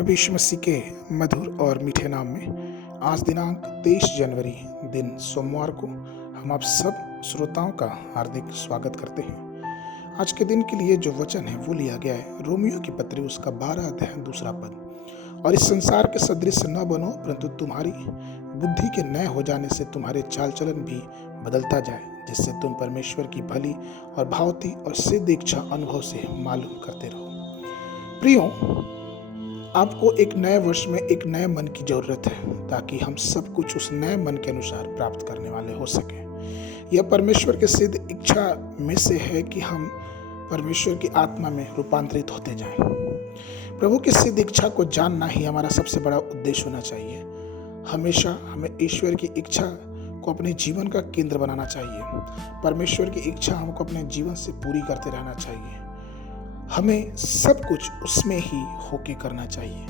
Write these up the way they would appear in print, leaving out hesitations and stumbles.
प्रभु यीशु मसीह के मधुर और मीठे नाम में आज दिनांक 23 जनवरी दिन सोमवार को हम आप सब श्रोताओं का हार्दिक स्वागत करते हैं। आज के दिन के लिए जो वचन है वो लिया गया है रोमियो की पत्री उसका 12 अध्याय 2 पद। और इस संसार के सदृश न बनो, परंतु तुम्हारी बुद्धि के नए हो जाने से तुम्हारे चाल चलन भी बदलता जाए, जिससे तुम परमेश्वर की भली और भावती और सिद्ध इच्छा अनुभव से मालूम करते रहो। प्रियो, आपको एक नए वर्ष में एक नए मन की जरूरत है, ताकि हम सब कुछ उस नए मन के अनुसार प्राप्त करने वाले हो सके। यह परमेश्वर के सिद्ध इच्छा में से है कि हम परमेश्वर की आत्मा में रूपांतरित होते जाएं। प्रभु की सिद्ध इच्छा को जानना ही हमारा सबसे बड़ा उद्देश्य होना चाहिए। हमेशा हमें ईश्वर की इच्छा को अपने जीवन का केंद्र बनाना चाहिए। परमेश्वर की इच्छा हमको अपने जीवन से पूरी करते रहना चाहिए। हमें सब कुछ उसमें ही होके करना चाहिए।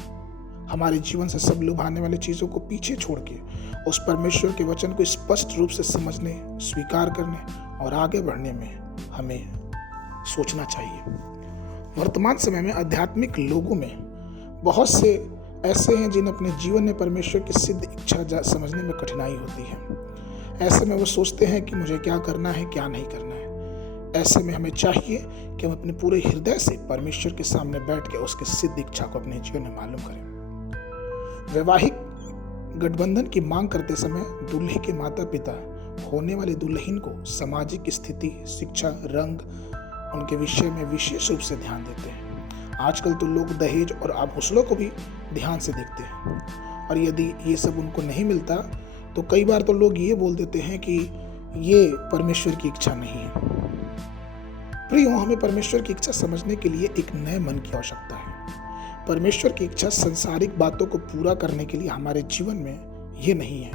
हमारे जीवन से सब लुभाने वाली चीज़ों को पीछे छोड़ के उस परमेश्वर के वचन को स्पष्ट रूप से समझने, स्वीकार करने और आगे बढ़ने में हमें सोचना चाहिए। वर्तमान समय में आध्यात्मिक लोगों में बहुत से ऐसे हैं जिन्हें अपने जीवन में परमेश्वर की सिद्ध इच्छा समझने में कठिनाई होती है। ऐसे में वो सोचते हैं कि मुझे क्या करना है, क्या नहीं करना है। ऐसे में हमें चाहिए कि हम अपने पूरे हृदय से परमेश्वर के सामने बैठ के उसकी सिद्ध इच्छा को अपने जीवन में मालूम करें। वैवाहिक गठबंधन की मांग करते समय दूल्हे के माता पिता होने वाले दुल्हन को सामाजिक स्थिति, शिक्षा, रंग, उनके विषय में विशेष रूप से ध्यान देते हैं। आजकल तो लोग दहेज और आभूषणों को भी ध्यान से देखते हैं, और यदि ये सब उनको नहीं मिलता तो कई बार तो लोग ये बोल देते हैं कि ये परमेश्वर की इच्छा नहीं है। प्रियो, हमें परमेश्वर की इच्छा समझने के लिए एक नए मन की आवश्यकता है। परमेश्वर की इच्छा सांसारिक बातों को पूरा करने के लिए हमारे जीवन में ये नहीं है,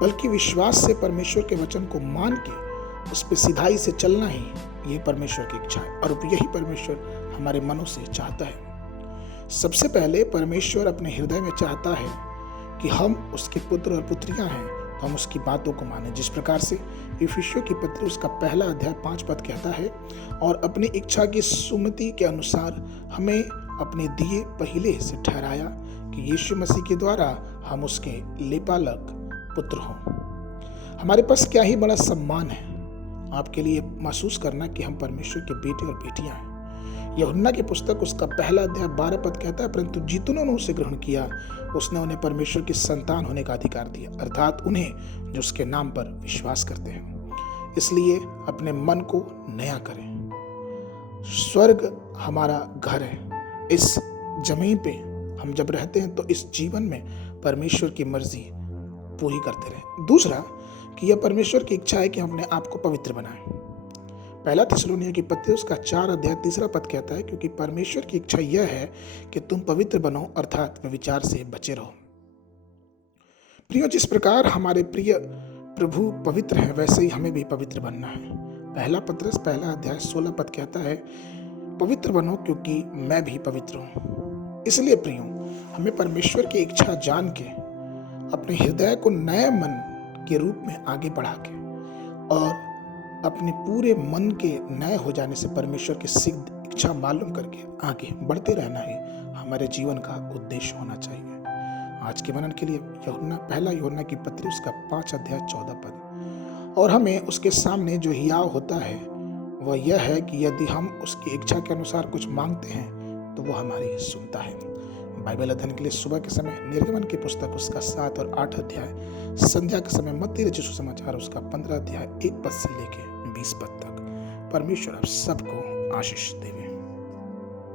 बल्कि विश्वास से परमेश्वर के वचन को मान के उस पर सिधाई से चलना ही ये परमेश्वर की इच्छा है, और यही परमेश्वर हमारे मनों से चाहता है। सबसे पहले परमेश्वर अपने हृदय में चाहता है कि हम उसके पुत्र और पुत्रियां हैं, तो हम उसकी बातों को माने। जिस प्रकार से इफिसियों की पत्री उसका 1 अध्याय 5 पद कहता है, और अपनी इच्छा की सुमति के अनुसार हमें अपने दिए पहले से ठहराया कि यीशु मसीह के द्वारा हम उसके लेपालक पुत्र हों। हमारे पास क्या ही बड़ा सम्मान है आपके लिए महसूस करना कि हम परमेश्वर के बेटे और बेटियां हैं। यूहन्ना की पुस्तक उसका 1 अध्याय 12 पद कहता है, परंतु जितनों ने उसे ग्रहण किया उसने उन्हें परमेश्वर की संतान होने का अधिकार दिया, अर्थात उन्हें जो उसके नाम पर विश्वास करते हैं। इसलिए अपने मन को नया करें। स्वर्ग हमारा घर है। इस जमीन पे हम जब रहते हैं तो इस जीवन में परमेश्वर की मर्जी पूरी करते रहें। दूसरा कि यह परमेश्वर की इच्छा है कि हम अपने आप को पवित्र बनाएं। 1 थिस्सलुनीकियों की पत्री उसका 4 अध्याय 3 पद कहता है, क्योंकि परमेश्वर की इच्छा यह है कि तुम पवित्र बनो, अर्थात व्यभिचार से बचे रहो। प्रियो, जिस प्रकार हमारे प्रिय प्रभु पवित्र है, वैसे ही हमें भी पवित्र बनना है। 1 पत्रस 1 अध्याय 16 पद कहता है, पवित्र बनो क्योंकि मैं भी पवित्र हूँ। इसलिए प्रियो, हमें परमेश्वर की इच्छा जान के अपने हृदय को नए मन के रूप में आगे बढ़ा के और अपने पूरे मन के नए हो जाने से परमेश्वर की सिद्ध इच्छा मालूम करके आगे बढ़ते रहना ही हमारे जीवन का उद्देश्य होना चाहिए। आज के मनन के लिए पहला यूहन्ना की पत्री उसका 5 अध्याय 14 पद। और हमें उसके सामने जो हियाव होता है वह यह है कि यदि हम उसकी इच्छा के अनुसार कुछ मांगते हैं तो वो हमारी सुनता है। बाइबल अध्ययन के लिए सुबह के समय निर्गमन की पुस्तक उसका 7 और 8 अध्याय, संध्या के समय मत्ती रचित सुसमाचार उसका 15 अध्याय 1 पद से लेके 20 पद तक। परमेश्वर आप सबको आशीष देवे।